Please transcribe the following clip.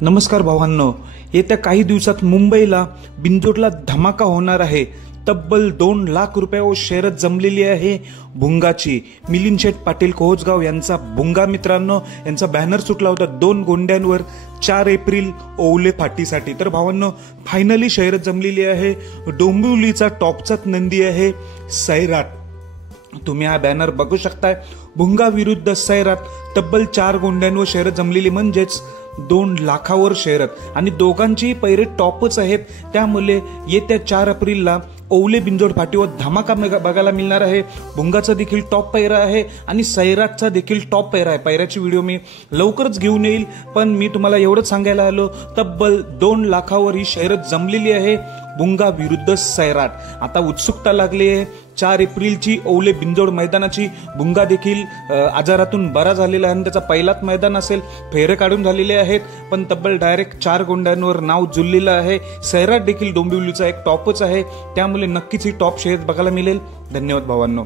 नमस्कार भावांनो, येत्या काही दिवसात मुंबईला बिंजोडला धमाका होणार आहे। तब्बल 2 लाख रुपयावर शर्यत जमलेली आहे भुंगाची। मिलिंद शेठ पाटील कोहोजगाव यांचा भुंगा मित्रांनो, यांचा बॅनर सुटला होता 2 गोंड्यांवर 4 एप्रिल ओवले फाटीसाठी। तर भावांनो, फायनली शर्यत जमलेली आहे। डोंबिवलीचा टॉपचाच नंदी आहे सैराट। तुम्ही हा बॅनर बघू शकताय। भुंगा विरुद्ध सैराट तब्बल 4 गोंड्यांवर शर्यत जमलेली, म्हणजेच 2 लाखावर शर्यत, आणि दोघांची पैरे टॉपच आहेत। त्यामुळे येत्या 4 एप्रिलला ओवले बिंजोड फाटीवर धमाका बघायला मिळणार आहे। भुंगाचा देखील टॉप पैरा आहे आणि सैराटचा देखील टॉप पैरा आहे। पैराची व्हिडिओ मी लवकरच घेऊन येईल, पण मी तुम्हाला एवढंच सांगायला आलो, तब्बल 2 लाखावर ही शर्यत जमलेली आहे भुंगा विरुद्ध सैराट। आता उत्सुकता लागली आहे 4 एप्रिलची ओवले बिंजोड मैदानाची। भुंगा देखील आजारातून बरा झालेला आहे आणि त्याचा पहिलाच मैदान असेल। फेरे काढून झालेले आहेत, पण तब्बल डायरेक्ट 4 गोंड्यांवर नाव जुळलेलं आहे। सैराट देखील डोंबिवलीचा एक टॉपच आहे, त्यामुळे नक्कीच ही टॉप शर्यत बघायला मिळेल। धन्यवाद भावांनो।